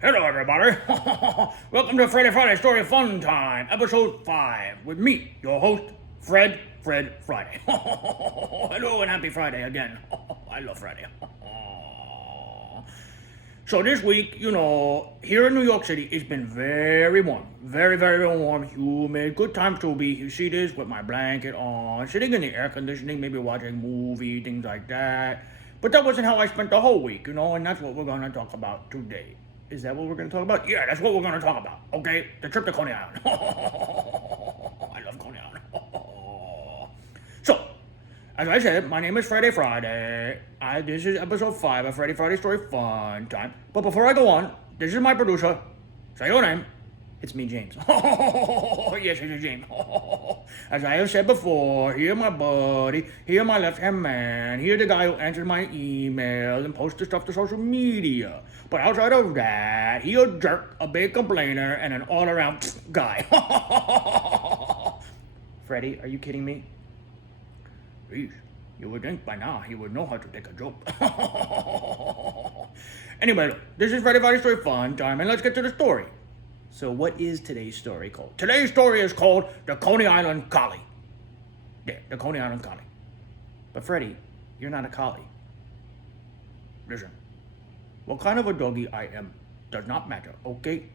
Hello, everybody. Welcome to Freddie Friday Story Funtime, episode 5, with me, your host, Fred Friday. Hello and happy Friday again. I love Friday. So this week, here in New York City, it's been very warm. Very warm, humid. Good time to be. You see this with my blanket on, sitting in the air conditioning, maybe watching a movie, things like that. But that wasn't how I spent the whole week, and that's what we're going to talk about today. Is that what we're going to talk about? Yeah, that's what we're going to talk about, okay? The trip to Coney Island. I love Coney Island. So, as I said, my name is Freddie Friday. This is episode 5 of Freddie Friday Story Fun Time. But before I go on, this is my producer. Say your name. It's me, James. Yes, it is James. As I have said before, here my buddy, here my left-hand man, here the guy who answers my emails and posts the stuff to social media. But outside of that, he a jerk, a big complainer, and an all-around guy. Freddie, are you kidding me? Please, you would think by now he would know how to take a joke. Anyway, look, this is Freddie Friday Story Fun Time, and let's get to the story. So what is today's story called? Today's story is called the Coney Island Collie. Yeah, the Coney Island Collie. But Freddie, you're not a collie. Listen, what kind of a doggy I am does not matter, okay?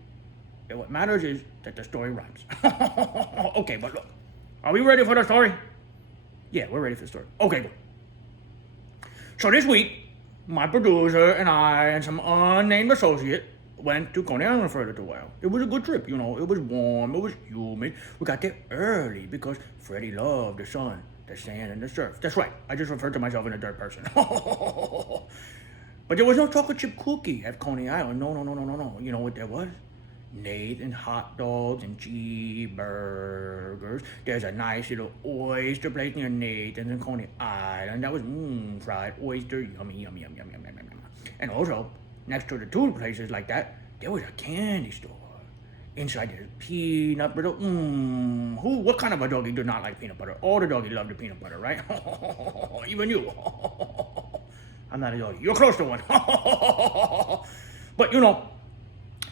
And what matters is that the story rhymes. Okay, but look, are we ready for the story? Yeah, we're ready for the story. Okay, good. So this week, my producer and I and some unnamed associate went to Coney Island for a little while. It was a good trip, It was warm, it was humid. We got there early because Freddie loved the sun, the sand, and the surf. That's right, I just referred to myself in the third person. But there was no chocolate chip cookie at Coney Island. No. You know what there was? Nathan's hot dogs and cheeseburgers. There's a nice little oyster place near Nathan's in Coney Island. That was fried oyster. Yummy. And also, next to the two places like that, there was a candy store. Inside there's peanut butter. What kind of a doggy do not like peanut butter? All the doggies love the peanut butter, right? Even you. I'm not a doggy. You're close to one. But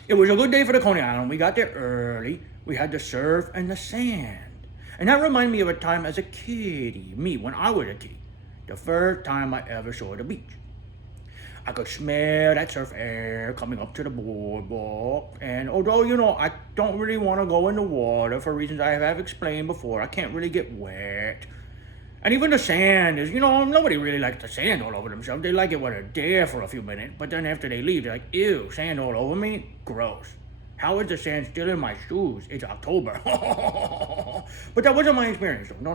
it was a good day for the Coney Island. We got there early. We had the surf and the sand. And that reminded me of a time as a kiddie. Me, when I was a kid. The first time I ever saw the beach. I could smell that surf air coming up to the boardwalk. And although, I don't really want to go in the water for reasons I have explained before, I can't really get wet. And even the sand is, nobody really likes the sand all over themselves. They like it when they're there for a few minutes, but then after they leave, they're like, ew, sand all over me? Gross. How is the sand still in my shoes? It's October. But that wasn't my experience, though. No.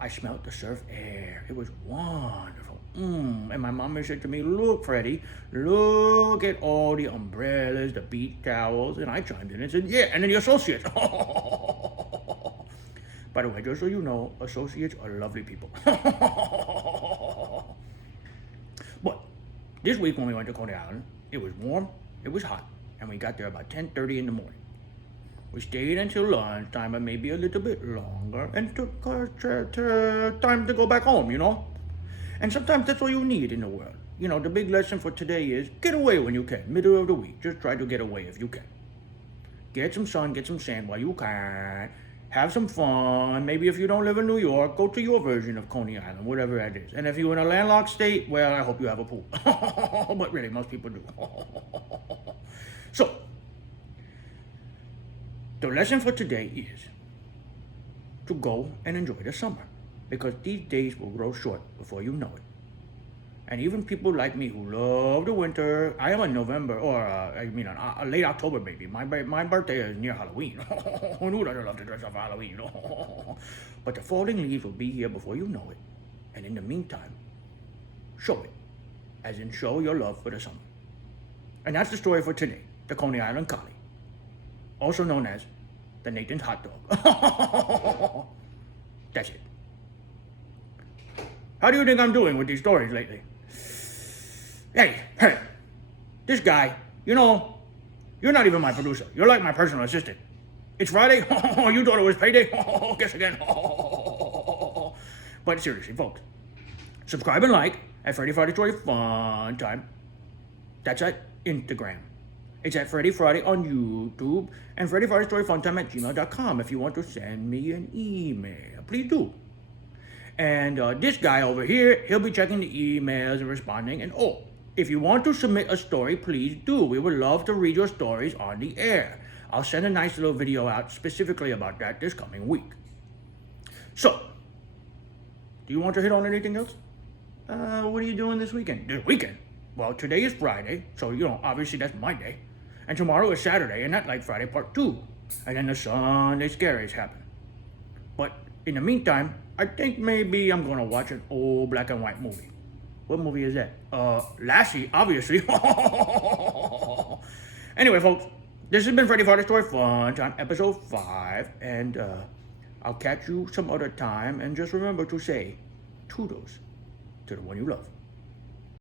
I smelled the surf air. It was wonderful. And my mama said to me, look, Freddie, look at all the umbrellas, the beach towels. And I chimed in and said, yeah, and then the associates. By the way, just so you know, associates are lovely people. But this week when we went to Coney Island, it was warm, it was hot, and we got there about 10:30 in the morning. We stayed until lunchtime and maybe a little bit longer and took our time to go back home, And sometimes that's all you need in the world. The big lesson for today is get away when you can, middle of the week. Just try to get away if you can. Get some sun, get some sand while you can. Have some fun. Maybe if you don't live in New York, go to your version of Coney Island, whatever that is. And if you're in a landlocked state, well, I hope you have a pool. But really, most people do. So, the lesson for today is to go and enjoy the summer. Because these days will grow short before you know it. And even people like me who love the winter, I am a November, or a late October baby. My birthday is near Halloween. Who knew that I love to dress up for Halloween? But the falling leaves will be here before you know it. And in the meantime, show it. As in show your love for the summer. And that's the story for today, the Coney Island Collie. Also known as the Nathan's hot dog. That's it. How do you think I'm doing with these stories lately? Hey, this guy, you're not even my producer. You're like my personal assistant. It's Friday? You thought it was payday? Guess again. But seriously, folks, subscribe and like at Freddie Friday Story Fun Time. That's at Instagram. It's at Freddie Friday on YouTube and Freddie Friday Story Funtime at gmail.com if you want to send me an email. Please do. And this guy over here, he'll be checking the emails and responding. And if you want to submit a story, please do. We would love to read your stories on the air. I'll send a nice little video out specifically about that this coming week. So, do you want to hit on anything else? What are you doing this weekend? This weekend? Well, today is Friday, so, obviously that's my day. And tomorrow is Saturday, and that's like Friday part 2. And then the Sunday scaries happen. But in the meantime, I think maybe I'm going to watch an old black and white movie. What movie is that? Lassie, obviously. Anyway, folks, this has been Freddie Friday Story Funtime, episode 5. And I'll catch you some other time. And just remember to say toodles to the one you love.